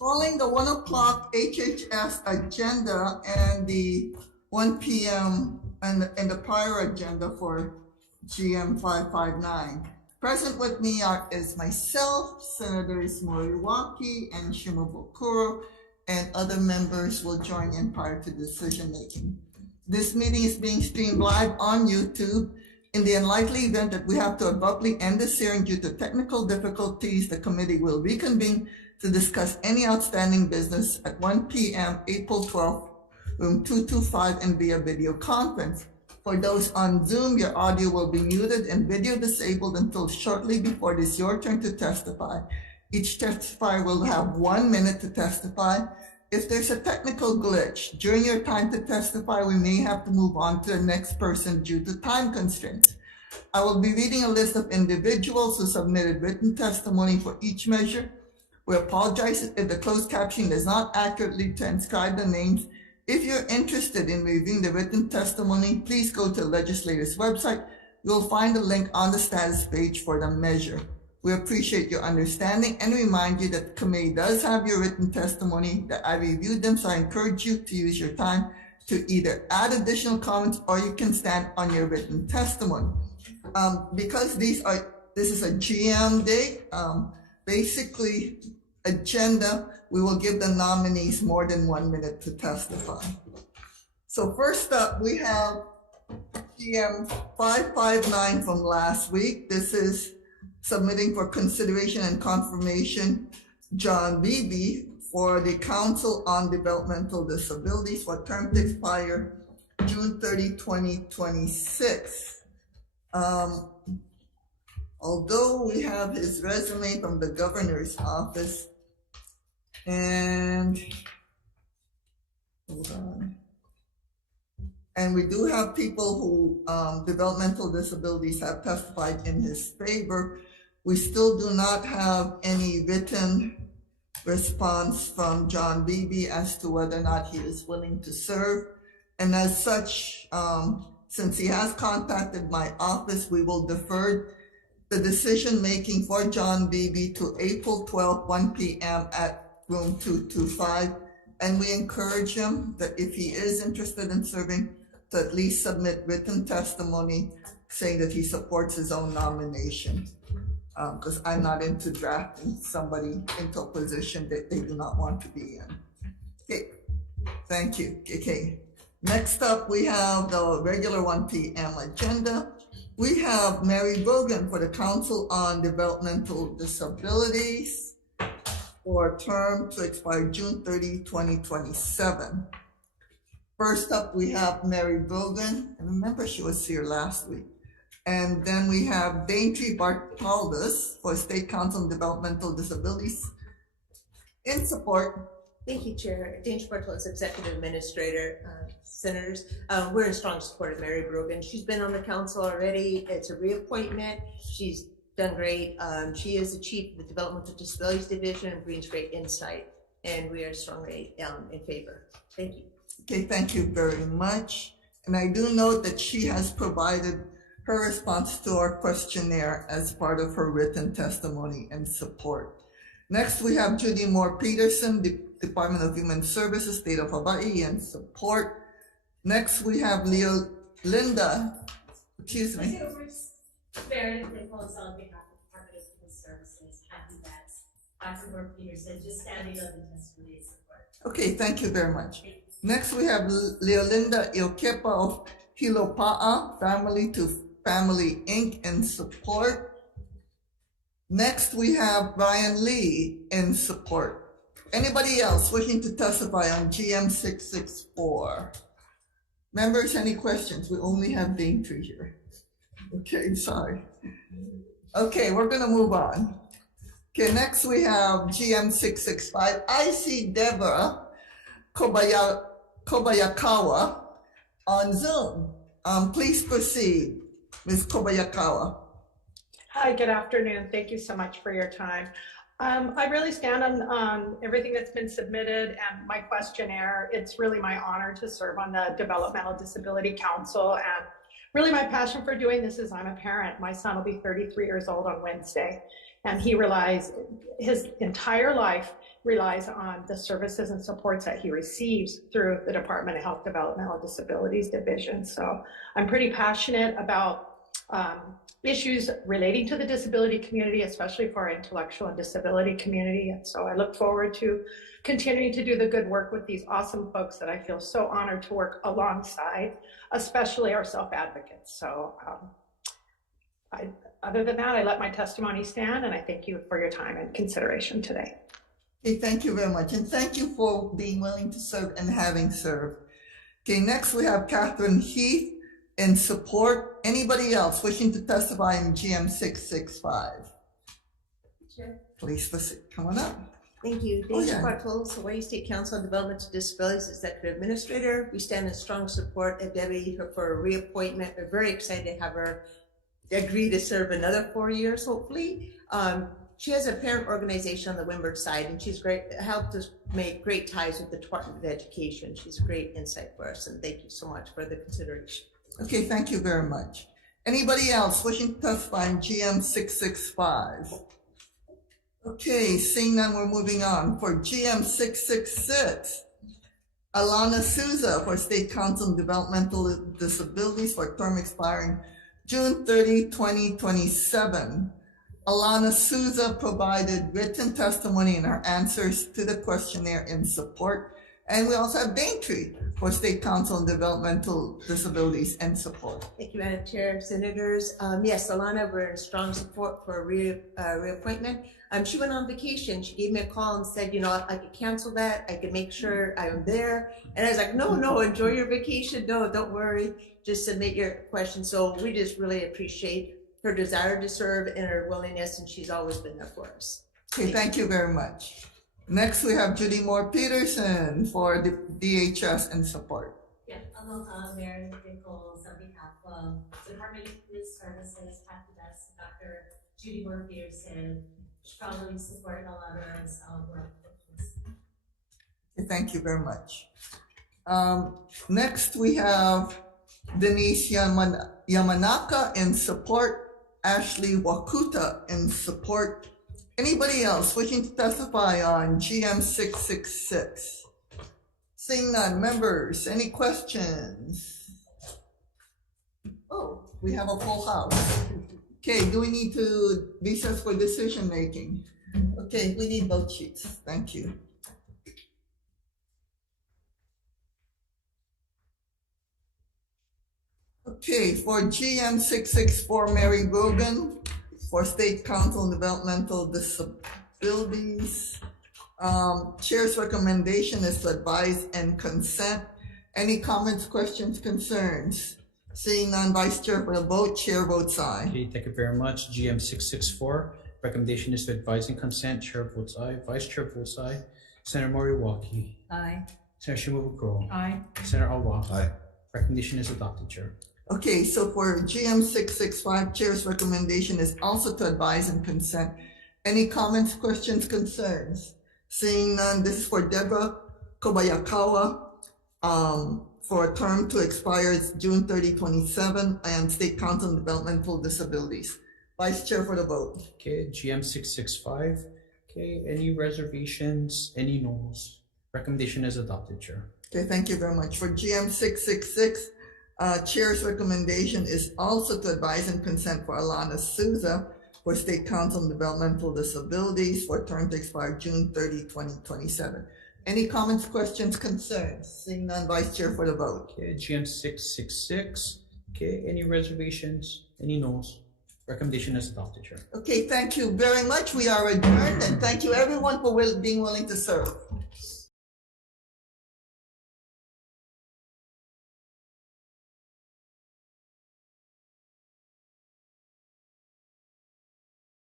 Following the 1 o'clock HHS agenda and the 1 p.m. and the prior agenda for GM 559. Present with me is myself, Senators Moriwaki and Shimabukuro, and other members will join in prior to decision making. This meeting is being streamed live on YouTube. In the unlikely event that we have to abruptly end this hearing due to technical difficulties, the committee will reconvene to discuss any outstanding business at 1 p.m. April 12th, room 225 and via video conference. For those on Zoom, your audio will be muted and video disabled until shortly before it is your turn to testify. Each testifier will have 1 minute to testify. If there's a technical glitch during your time to testify, we may have to move on to the next person due to time constraints. I will be reading a list of individuals who submitted written testimony for each measure. We apologize if the closed captioning does not accurately transcribe the names. If you're interested in reviewing the written testimony, please go to the legislator's website. You'll find a link on the status page for the measure. We appreciate your understanding and remind you that the committee does have your written testimony, that I reviewed them, so I encourage you to use your time to either add additional comments or you can stand on your written testimony. Because this is a GM day, basically agenda, we will give the nominees more than 1 minute to testify. So first up, we have GM 559 from last week. This is submitting for consideration and confirmation John Beebe for the Council on Developmental Disabilities for term to expire June 30, 2026. Although we have his resume from the governor's office, and hold on, and we do have people who developmental disabilities have testified in his favor, we still do not have any written response from John Beebe as to whether or not he is willing to serve. And as such, since he has contacted my office, we will defer the decision making for John Beebe to April 12th, 1 p.m. at room 225. And we encourage him that if he is interested in serving, to at least submit written testimony saying that he supports his own nomination. Because I'm not into drafting somebody into a position that they do not want to be in. Okay, thank you. Okay, next up we have the regular 1 p.m. agenda. We have Mary Brogan for the Council on Developmental Disabilities for a term to expire June 30, 2027. First up, we have Mary Brogan. I remember she was here last week. And then we have Daintree Bartaldus for State Council on Developmental Disabilities. In support. Thank you, Chair. Daintree Bartaldus, Executive Administrator, Senators. We're in strong support of Mary Brogan. She's been on the council already. It's a reappointment. She's done great. She is the Chief of the Developmental Disabilities Division and brings great insight. And we are strongly in favor. Thank you. Okay, thank you very much. And I do note that she has provided her response to our questionnaire as part of her written testimony and support. Next, we have Judy Moore Peterson, the Department of Human Services, State of Hawaii, and support. Next, we have Linda, excuse me. Meredith Nichols on behalf of the Department of Human Services. Happy that Dr. Moore Peterson just standing on the testimony and support. Okay, thank you very much. Next, we have Leolinda Ilkepa of Hilopa'a Family to Family Inc. in support. Next, we have Brian Lee in support. Anybody else wishing to testify on GM 664? Members, any questions? We only have Daintree here. Okay, sorry. Okay, we're gonna move on. Okay, next we have GM 665. I see Deborah Kobayakawa on Zoom. Please proceed, Ms. Kobayakawa. Hi, good afternoon. Thank you so much for your time. I really stand on everything that's been submitted and my questionnaire. It's really my honor to serve on the Developmental Disability Council, and really my passion for doing this is I'm a parent. My son will be 33 years old on Wednesday, And his entire life relies on the services and supports that he receives through the Department of Health, Developmental Disabilities Division. So I'm pretty passionate about issues relating to the disability community, especially for our intellectual and disability community. And so I look forward to continuing to do the good work with these awesome folks that I feel so honored to work alongside, especially our self-advocates. So other than that, I let my testimony stand, and I thank you for your time and consideration today. Okay, thank you very much. And thank you for being willing to serve and having served. Okay, next we have Catherine Heath in support. Anybody else wishing to testify in GM 665? Sure. Please come on up. Thank you. Oh, Deja yeah. Bartels, Hawaii State Council on Developmental Disabilities Executive Administrator. We stand in strong support of Debbie for a reappointment. We're very excited to have her agree to serve another 4 years, hopefully. She has a parent organization on the Windward side, and she's helped us make great ties with the Department of Education. She's a great insight for us, and thank you so much for the consideration. Okay, thank you very much. Anybody else wishing to testify in GM 665? Okay, seeing none, we're moving on. For GM 666, Alana Souza for State Council on Developmental Disabilities for term expiring June 30, 2027. Alana Souza provided written testimony in her answers to the questionnaire in support. And we also have Daintree for State Council on Developmental Disabilities and support. Thank you, Madam Chair, Senators. Yes, Alana, we're in strong support for reappointment. She went on vacation. She gave me a call and said, you know, I could cancel that. I could make sure I'm there. And I was like, no, enjoy your vacation. No, don't worry. Just submit your question. So we just really appreciate her desire to serve and her willingness, and she's always been there for us. Okay, thank you very much. Next, we have Judy Moore Peterson for the DHS and support. Yeah, Mayor Nichols, on behalf of Department of Youth Services, HHS, Dr. Judy Moore Peterson, strongly support Alana's work. Okay, thank you very much. Next, we have Denise Yamanaka in support, Ashley Wakuta in support. Anybody else wishing to testify on GM 666? Seeing none, members, any questions? Oh, we have a full house. Okay, do we need to recess for decision making? Okay, we need vote sheets. Thank you. Okay, for GM 664, Mary Brogan for State Council on Developmental Disabilities. Chair's recommendation is to advise and consent. Any comments, questions, concerns? Seeing none, Vice Chair for the vote, Chair votes aye. Okay, thank you very much. GM 664, recommendation is to advise and consent. Chair votes aye. Vice Chair votes aye. Senator Moriwaki. Aye. Senator Shimabukuro. Aye. Senator Alba. Aye. Recommendation is adopted, Chair. Okay, so for GM 665, Chair's recommendation is also to advise and consent. Any comments, questions, concerns? Seeing none, this is for Deborah Kobayakawa for a term to expire June 30, 27, and State Council on Developmental Disabilities. Vice Chair for the vote. Okay, GM 665. Okay, any reservations, any no's? Recommendation is adopted, Chair. Okay, thank you very much. For GM 666, Chair's recommendation is also to advise and consent for Alana Souza for State Council on Developmental Disabilities for a term to expire June 30, 2027. Any comments, questions, concerns? Seeing none, Vice Chair for the vote. Okay, GM 666. Okay, any reservations, any no's? Recommendation is adopted, Chair. Okay, thank you very much. We are adjourned, and thank you everyone for being willing to serve.